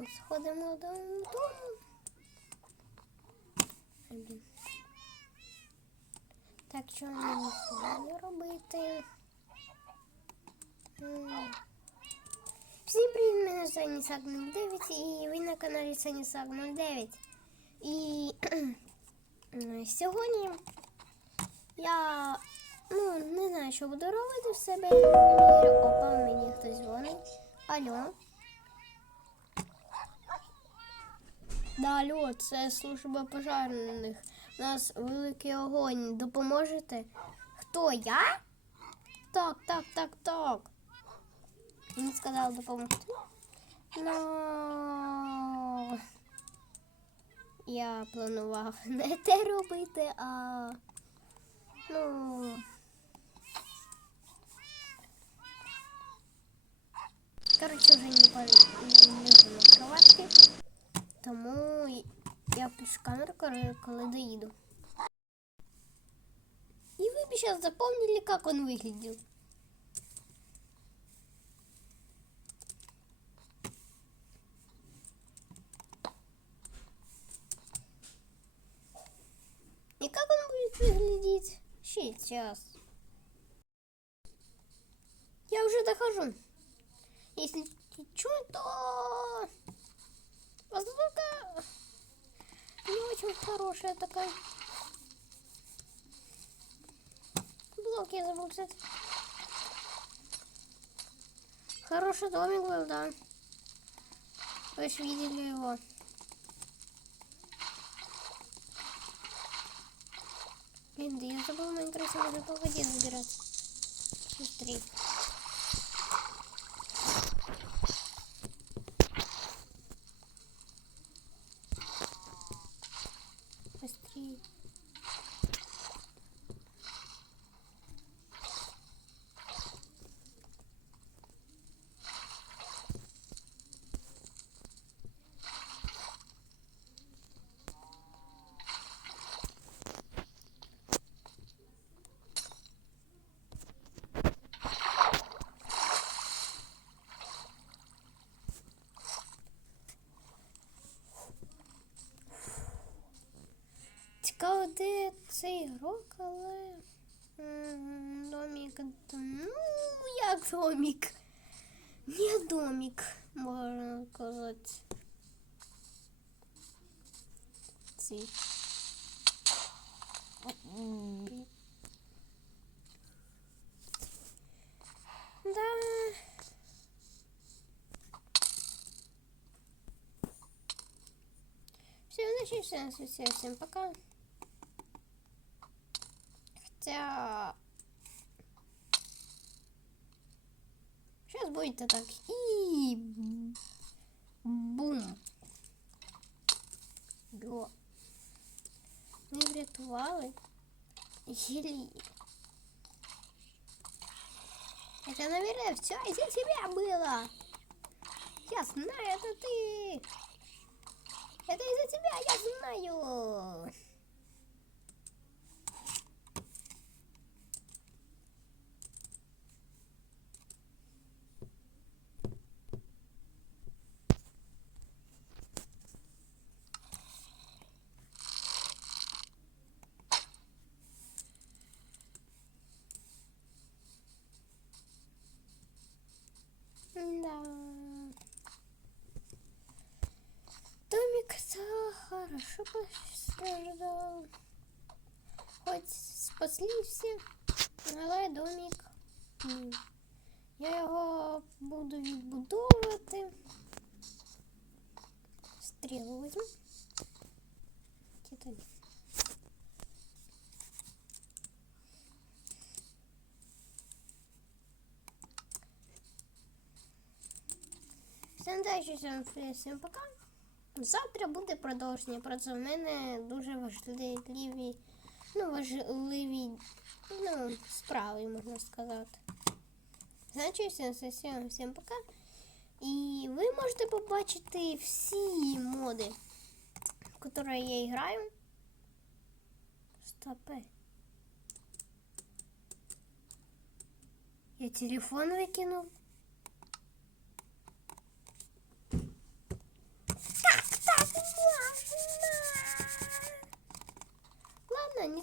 сходимо додому. Ай, блін. Так, що мені сьогодні робити? Всім привіт, мене звати Сак 09 і ви на каналі Санісак 09. І сьогодні я ну, не знаю, що буду робити в себе. Опа, мені хтось дзвонить. Алло. Да, алло, це служба пожарних. У нас великий огонь. Допоможете? Хто я? Так, так, так, так. Він сказав допомогти. Но... я планував не те робити, а камеру, коли- доїду. И вы бы сейчас запомнили, как он выглядел. И как он будет выглядеть сейчас? Я уже дохожу. Если чуть, то воздуха не очень хорошая такая. Блок я забыл, кстати. Хороший домик был, да. Вы же видели его. Блин, да я забыл в Майнкрафте можно по воде забирать. Быстрее. де цей ігрок, але м, домік. Ну, як домік? Не домік, можна сказати. Ці. Да. Все, удачи, всем, всем, всем пока. Сейчас будет так. И... Бум. Бо. Ми врятували. Єлі. Это, наверное, все из-за тебя было. Я знаю, это ты. Это из-за тебя, я знаю. Да. Домик то хорошо постраждал. Хоть спасли всі, але домик. ні. Я його буду відбудовувати. Стрілу візьму. Титані. Всім далі, всім, всім пока. Завтра буде продовження. Просто в мене дуже важливі, ну, важливі ну, справи, можна сказати. Значить, всім, всім, пока. І ви можете побачити всі моди, в які я граю. Стопе. Я телефон викинув.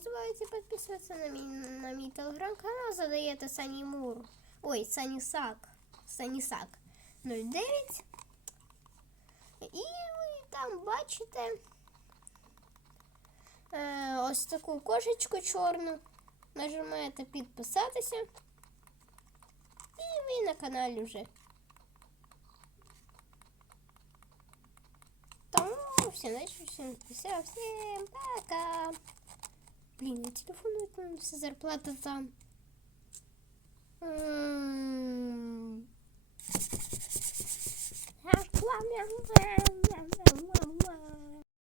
забывайте подписываться на мій, на мій телеграм-канал, задаєте Сані Мур. Ой, Санісак. Санісак 09. І ви там бачите е, ось таку кошечку чорну. Нажимаєте підписатися. І ви на каналі вже. Тому всем дальше, всем все, всем пока. Блин, на телефону это вся зарплата там. Зарплата.